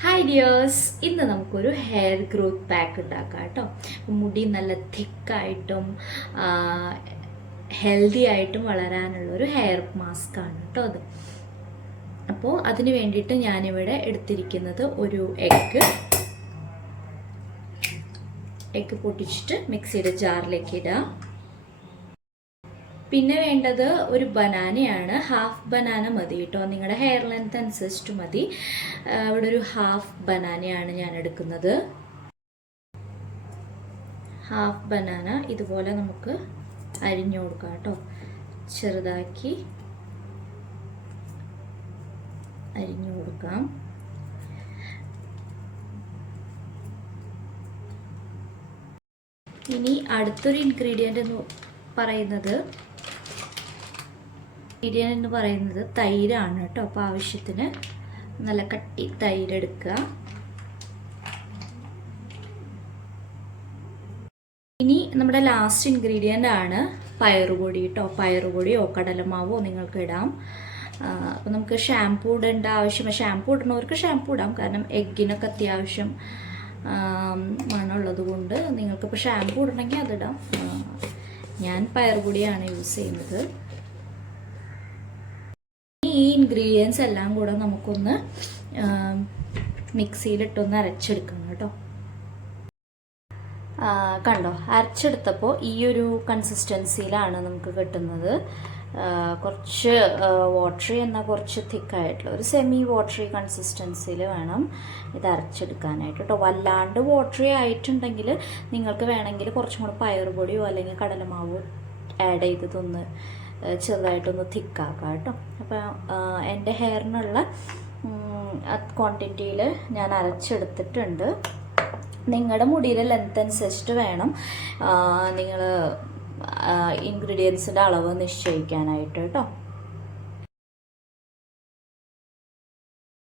Hi dears, ഇന്ന് നമുക്കൊരു hair growth pack ഉണ്ടാക്കാം കേട്ടോ. മുടി നല്ല തിക്കായിട്ടും ഹെൽത്തി ആയിട്ടും വളരാനുള്ളൊരു ഹെയർ മാസ്ക് ആണ് കേട്ടോ അത്. അപ്പോൾ അതിന് വേണ്ടിയിട്ട് ഞാനിവിടെ എടുത്തിരിക്കുന്നത് ഒരു എഗ്ഗ് പൊട്ടിച്ചിട്ട് മിക്സിയുടെ ജാറിലേക്ക് ഇടാം. പിന്നെ വേണ്ടത് ഒരു ബനാനയാണ്. ഹാഫ് ബനാന മതി കേട്ടോ, നിങ്ങളുടെ ഹെയർ ലെങ്ത് അനുസരിച്ചിട്ട് മതി. ഇവിടെ ഒരു ഹാഫ് ബനാനയാണ് ഞാൻ എടുക്കുന്നത്. ഹാഫ് ബനാന ഇതുപോലെ നമുക്ക് അരിഞ്ഞു കൊടുക്കാം കേട്ടോ. ചെറുതാക്കി അരിഞ്ഞു കൊടുക്കാം. ഇനി അടുത്തൊരു ഇൻഗ്രീഡിയൻ്റ് എന്ന് പറയുന്നത് തൈരാണ് കേട്ടോ. അപ്പോൾ ആവശ്യത്തിന് നല്ല കട്ടി തൈര് എടുക്കുക. ഇനി നമ്മുടെ ലാസ്റ്റ് ഇൻഗ്രീഡിയൻ്റ് ആണ് പയറുപൊടി കേട്ടോ. പയറുപൊടിയോ കടലമാവോ നിങ്ങൾക്ക് ഇടാം. അപ്പോൾ നമുക്ക് ഷാംപൂ ഇടേണ്ട ആവശ്യം, ഷാംപൂ ഇടുന്നവർക്ക് ഷാംപൂ ഇടാം, കാരണം എഗ്ഗിനൊക്കെ അത്യാവശ്യം മണമുള്ളത് കൊണ്ട് നിങ്ങൾക്കിപ്പോൾ ഷാംപൂ ഇടണമെങ്കിൽ അതിടാം. ഞാൻ പയറുപൊടിയാണ് യൂസ് ചെയ്യുന്നത്. ഈ ഇൻഗ്രീഡിയൻസ് എല്ലാം കൂടെ നമുക്കൊന്ന് മിക്സിയിലിട്ടൊന്ന് അരച്ചെടുക്കണം കേട്ടോ. കണ്ടോ, അരച്ചെടുത്തപ്പോൾ ഈ ഒരു കൺസിസ്റ്റൻസിയിലാണ് നമുക്ക് കിട്ടുന്നത്. കുറച്ച് വാട്ടറി എന്നാൽ കുറച്ച് തിക്കായിട്ടുള്ള ഒരു സെമി വാട്ടറി കൺസിസ്റ്റൻസിയിൽ വേണം ഇത് അരച്ചെടുക്കാനായിട്ട് കേട്ടോ. വല്ലാണ്ട് വാട്ടറി ആയിട്ടുണ്ടെങ്കിൽ നിങ്ങൾക്ക് വേണമെങ്കിൽ കുറച്ചും കൂടെ പയറുപൊടിയോ അല്ലെങ്കിൽ കടലമാവോ ആഡ് ചെയ്തതൊന്ന് ചെറുതായിട്ടൊന്ന് തിക്കാക്കാം കേട്ടോ. അപ്പോൾ എൻ്റെ ഹെയറിനുള്ള ക്വാണ്ടിറ്റിയിൽ ഞാൻ അരച്ചെടുത്തിട്ടുണ്ട്. നിങ്ങളുടെ മുടിയിലെ ലെങ്ത് അനുസരിച്ചിട്ട് വേണം നിങ്ങൾ ഇൻഗ്രീഡിയൻസിൻ്റെ അളവ് നിശ്ചയിക്കാനായിട്ട് കേട്ടോ.